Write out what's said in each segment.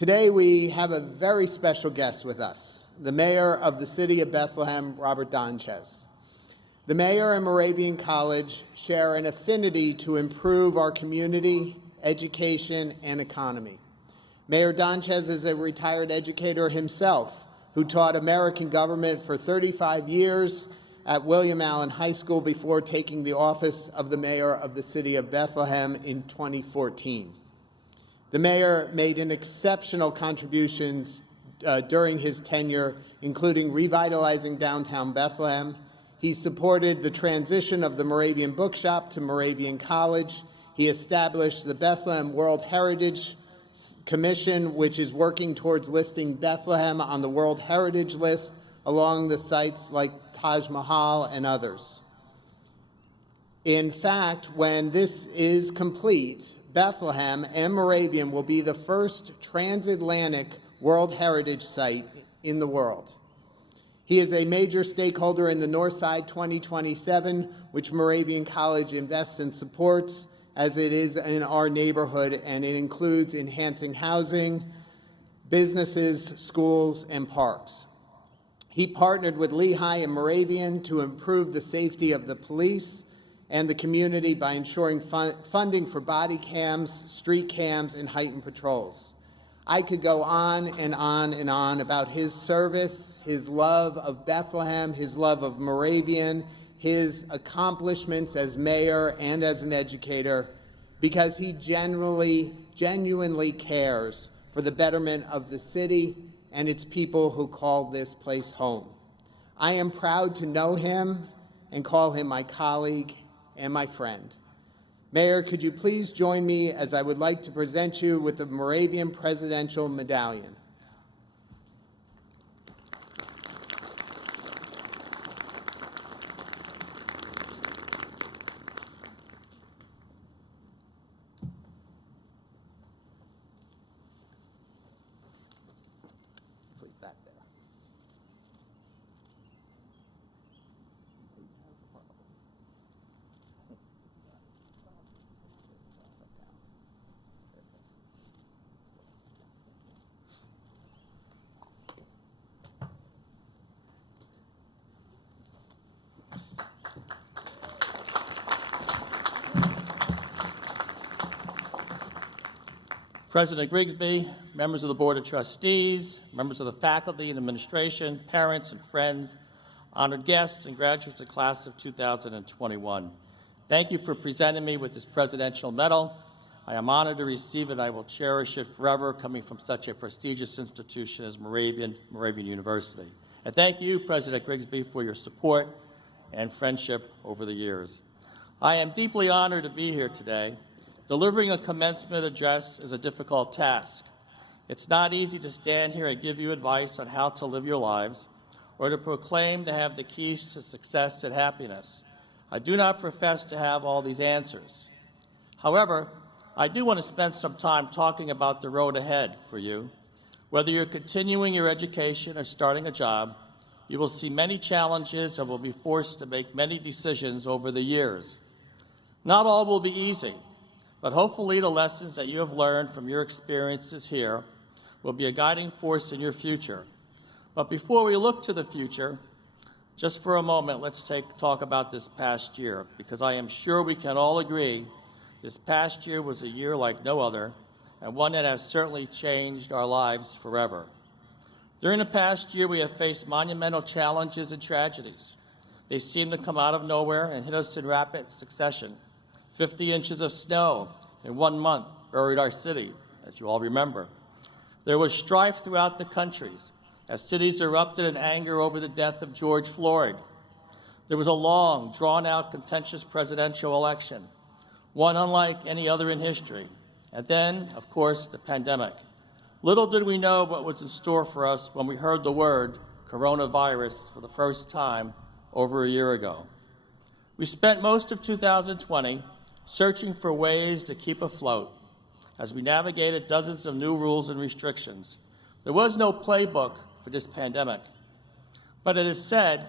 Today we have a very special guest with us, the mayor of the city of Bethlehem, Robert DONCHEZ. The mayor and Moravian College share an affinity to improve our community, education, and economy. Mayor DONCHEZ is a retired educator himself who taught American government for 35 years at William Allen High School before taking the office of the mayor of the city of Bethlehem in 2014. The mayor made an exceptional contributions during his tenure, including revitalizing downtown Bethlehem. He supported the transition of the Moravian Bookshop to Moravian College. He established the Bethlehem World Heritage Commission, which is working towards listing Bethlehem on the World Heritage List along the sites like Taj Mahal and others. In fact, when this is complete, Bethlehem and Moravian will be the first transatlantic World Heritage Site in the world. He is a major stakeholder in the Northside 2027, which Moravian College invests and supports, as it is in our neighborhood, and it includes enhancing housing, businesses, schools, and parks. He partnered with Lehigh and Moravian to improve the safety of the police and the community by ensuring funding for body cams, street cams, and heightened patrols. I could go on and on and on about his service, his love of Bethlehem, his love of Moravian, his accomplishments as mayor and as an educator, because he genuinely cares for the betterment of the city and its people who call this place home. I am proud to know him and call him my colleague and my friend. Mayor, could you please join me as I would like to present you with the Moravian Presidential Medallion. Leave that there. President Grigsby, members of the Board of Trustees, members of the faculty and administration, parents and friends, honored guests, and graduates of the class of 2021. Thank you for presenting me with this presidential medal. I am honored to receive it. I will cherish it forever, coming from such a prestigious institution as Moravian University. And thank you, President Grigsby, for your support and friendship over the years. I am deeply honored to be here today. Delivering a commencement address is a difficult task. It's not easy to stand here and give you advice on how to live your lives or to proclaim to have the keys to success and happiness. I do not profess to have all these answers. However, I do want to spend some time talking about the road ahead for you. Whether you're continuing your education or starting a job, you will see many challenges and will be forced to make many decisions over the years. Not all will be easy, but hopefully the lessons that you have learned from your experiences here will be a guiding force in your future. But before we look to the future, just for a moment, let's talk about this past year, because I am sure we can all agree this past year was a year like no other, and one that has certainly changed our lives forever. During the past year, we have faced monumental challenges and tragedies. They seem to come out of nowhere and hit us in rapid succession. 50 inches of snow in 1 month buried our city, as you all remember. There was strife throughout the countries as cities erupted in anger over the death of George Floyd. There was a long, drawn-out, contentious presidential election, one unlike any other in history. And then, of course, the pandemic. Little did we know what was in store for us when we heard the word coronavirus for the first time over a year ago. We spent most of 2020 searching for ways to keep afloat as we navigated dozens of new rules and restrictions. There was no playbook for this pandemic, but it is said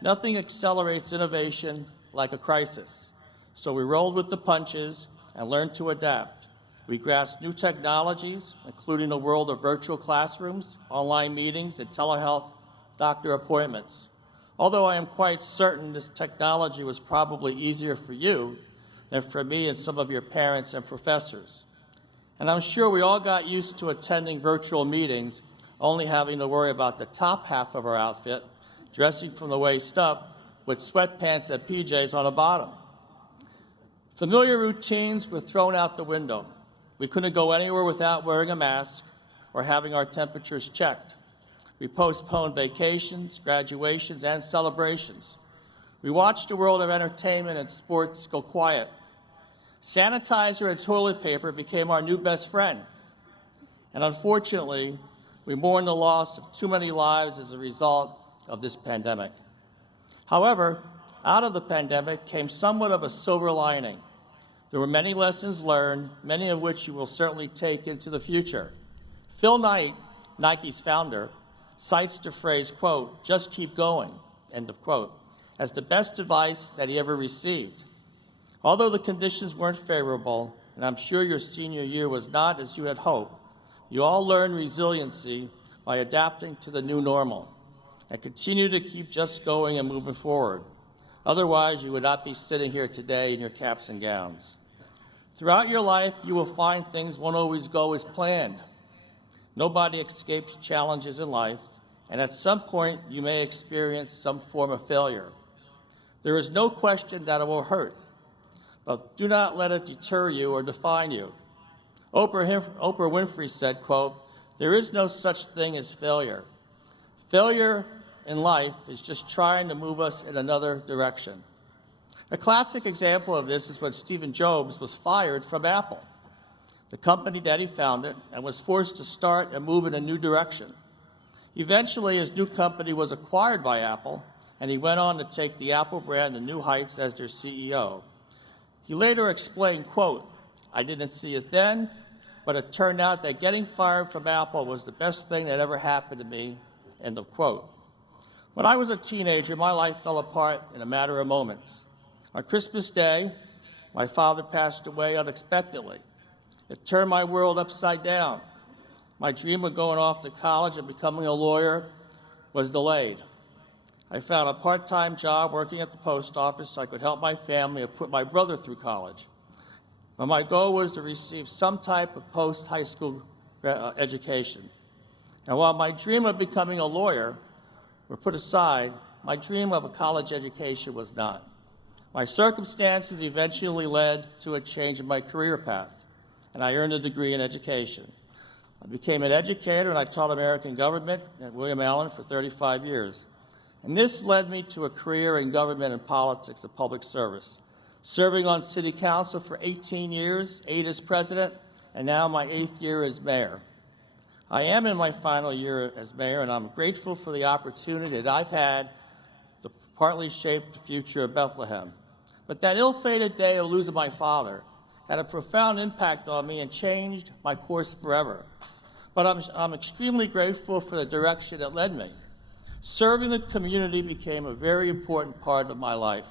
nothing accelerates innovation like a crisis. So we rolled with the punches and learned to adapt. We grasped new technologies, including the world of virtual classrooms, online meetings, and telehealth doctor appointments. Although I am quite certain this technology was probably easier for you than for me and some of your parents and professors. And I'm sure we all got used to attending virtual meetings, only having to worry about the top half of our outfit, dressing from the waist up with sweatpants and PJs on the bottom. Familiar routines were thrown out the window. We couldn't go anywhere without wearing a mask or having our temperatures checked. We postponed vacations, graduations, and celebrations. We watched the world of entertainment and sports go quiet. Sanitizer and toilet paper became our new best friend. And unfortunately, we mourn the loss of too many lives as a result of this pandemic. However, out of the pandemic came somewhat of a silver lining. There were many lessons learned, many of which you will certainly take into the future. Phil Knight, Nike's founder, cites the phrase, quote, "just keep going," end of quote, as the best advice that he ever received. Although the conditions weren't favorable, and I'm sure your senior year was not as you had hoped, you all learned resiliency by adapting to the new normal and continue to keep just going and moving forward. Otherwise, you would not be sitting here today in your caps and gowns. Throughout your life, you will find things won't always go as planned. Nobody escapes challenges in life, and at some point, you may experience some form of failure. There is no question that it will hurt, but do not let it deter you or define you. Oprah Winfrey said, quote, "There is no such thing as failure. Failure in life is just trying to move us in another direction." A classic example of this is when Stephen Jobs was fired from Apple, the company that he founded, and was forced to start and move in a new direction. Eventually, his new company was acquired by Apple, and he went on to take the Apple brand to new heights as their CEO. He later explained, quote, "I didn't see it then, but it turned out that getting fired from Apple was the best thing that ever happened to me," end of quote. When I was a teenager, my life fell apart in a matter of moments. On Christmas Day, my father passed away unexpectedly. It turned my world upside down. My dream of going off to college and becoming a lawyer was delayed. I found a part-time job working at the post office so I could help my family and put my brother through college. But my goal was to receive some type of post-high school education. And while my dream of becoming a lawyer were put aside, my dream of a college education was not. My circumstances eventually led to a change in my career path, and I earned a degree in education. I became an educator, and I taught American government at William Allen for 35 years. And this led me to a career in government and politics of public service, serving on city council for 18 years, 8 as president, and now my 8th year as mayor. I am in my final year as mayor, and I'm grateful for the opportunity that I've had to partly shape the future of Bethlehem. But that ill-fated day of losing my father had a profound impact on me and changed my course forever. But I'm extremely grateful for the direction it led me. Serving the community became a very important part of my life.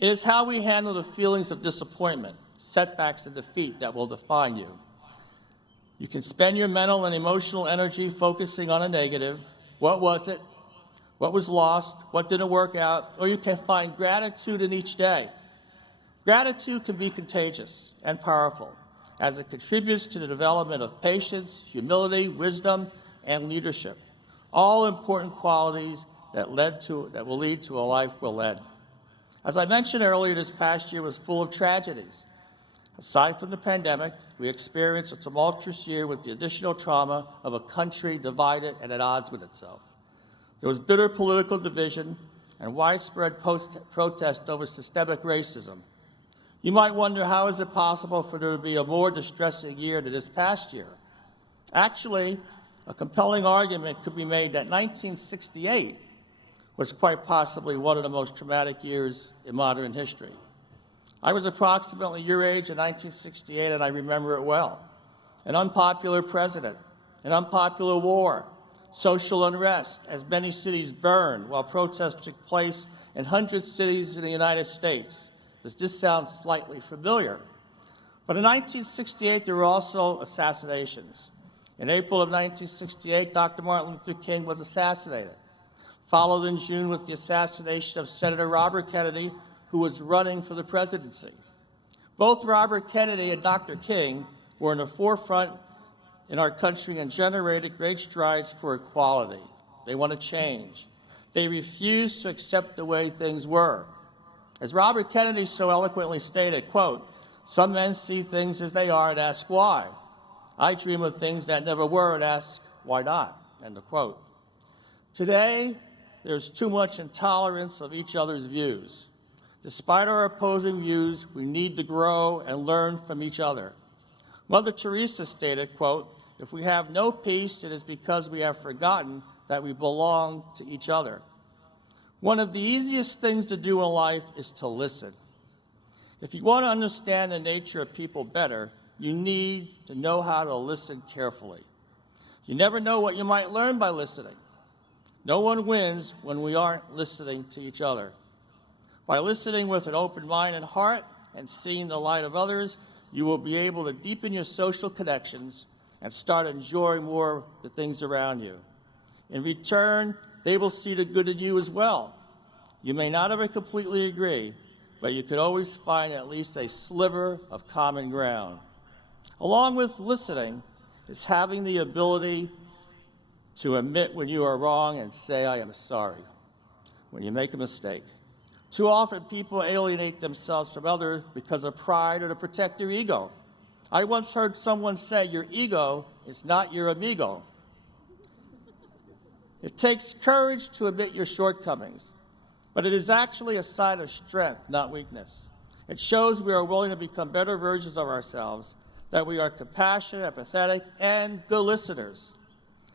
It is how we handle the feelings of disappointment, setbacks, and defeat that will define you. You can spend your mental and emotional energy focusing on a negative. What was it? What was lost? What didn't work out? Or you can find gratitude in each day. Gratitude can be contagious and powerful, as it contributes to the development of patience, humility, wisdom, and leadership, all important qualities that will lead to a life well led. As I mentioned earlier, this past year was full of tragedies. Aside from the pandemic, we experienced a tumultuous year with the additional trauma of a country divided and at odds with itself. There was bitter political division and widespread protest over systemic racism. You might wonder, how is it possible for there to be a more distressing year than this past year? Actually, a compelling argument could be made that 1968 was quite possibly one of the most traumatic years in modern history. I was approximately your age in 1968, and I remember it well. An unpopular president, an unpopular war, social unrest, as many cities burned while protests took place in hundreds of cities in the United States. Does this sound slightly familiar? But in 1968, there were also assassinations. In April of 1968, Dr. Martin Luther King was assassinated, followed in June with the assassination of Senator Robert Kennedy, who was running for the presidency. Both Robert Kennedy and Dr. King were in the forefront in our country and generated great strides for equality. They want to change. They refused to accept the way things were. As Robert Kennedy so eloquently stated, quote, "Some men see things as they are and ask why. I dream of things that never were and ask why not," end of quote. Today, there's too much intolerance of each other's views. Despite our opposing views, we need to grow and learn from each other. Mother Teresa stated, quote, "If we have no peace, it is because we have forgotten that we belong to each other." One of the easiest things to do in life is to listen. If you want to understand the nature of people better, you need to know how to listen carefully. You never know what you might learn by listening. No one wins when we aren't listening to each other. By listening with an open mind and heart and seeing the light of others, you will be able to deepen your social connections and start enjoying more of the things around you. In return, they will see the good in you as well. You may not ever completely agree, but you could always find at least a sliver of common ground. Along with listening is having the ability to admit when you are wrong and say, "I am sorry," when you make a mistake. Too often, people alienate themselves from others because of pride or to protect their ego. I once heard someone say, "Your ego is not your amigo." It takes courage to admit your shortcomings, but it is actually a sign of strength, not weakness. It shows we are willing to become better versions of ourselves, that we are compassionate, empathetic, and good listeners.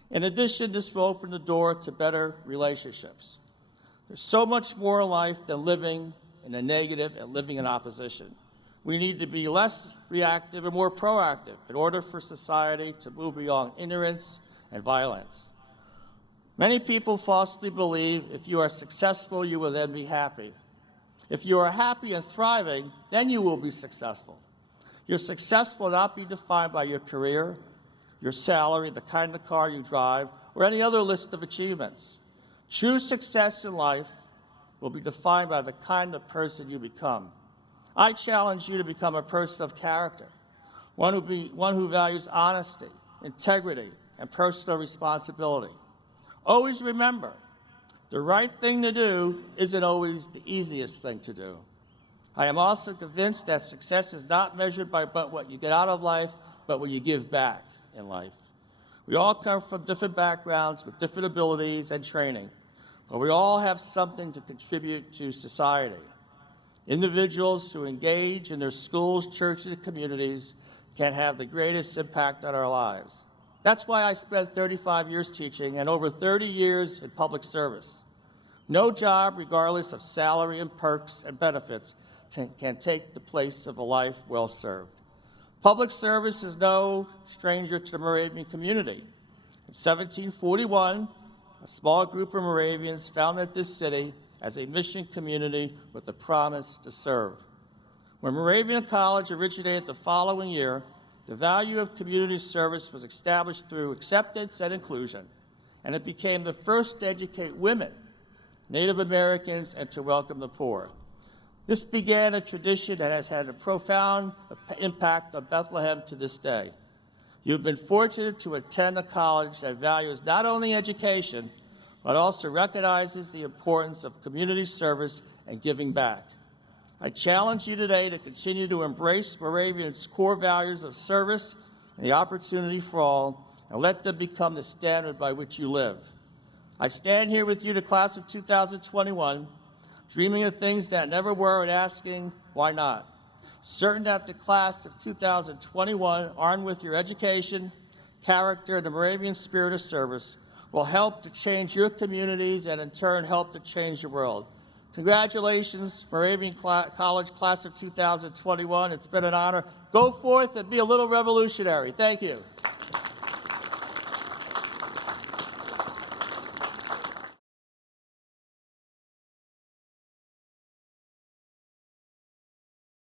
In addition, this will open the door to better relationships. There's so much more in life than living in a negative and living in opposition. We need to be less reactive and more proactive in order for society to move beyond ignorance and violence. Many people falsely believe if you are successful, you will then be happy. If you are happy and thriving, then you will be successful. Your success will not be defined by your career, your salary, the kind of car you drive, or any other list of achievements. True success in life will be defined by the kind of person you become. I challenge you to become a person of character, one who values honesty, integrity, and personal responsibility. Always remember, the right thing to do isn't always the easiest thing to do. I am also convinced that success is not measured by what you get out of life, but what you give back in life. We all come from different backgrounds with different abilities and training, but we all have something to contribute to society. Individuals who engage in their schools, churches, and communities can have the greatest impact on our lives. That's why I spent 35 years teaching and over 30 years in public service. No job, regardless of salary and perks and benefits, can take the place of a life well served. Public service is no stranger to the Moravian community. In 1741, a small group of Moravians founded this city as a mission community with a promise to serve. When Moravian College originated the following year, the value of community service was established through acceptance and inclusion, and it became the first to educate women, Native Americans, and to welcome the poor. This began a tradition that has had a profound impact on Bethlehem to this day. You've been fortunate to attend a college that values not only education, but also recognizes the importance of community service and giving back. I challenge you today to continue to embrace Moravian's core values of service and the opportunity for all, and let them become the standard by which you live. I stand here with you, the class of 2021, dreaming of things that never were and asking, why not? Certain that the class of 2021, armed with your education, character, and the Moravian spirit of service, will help to change your communities and in turn help to change the world. Congratulations, Moravian College class of 2021. It's been an honor. Go forth and be a little revolutionary. Thank you.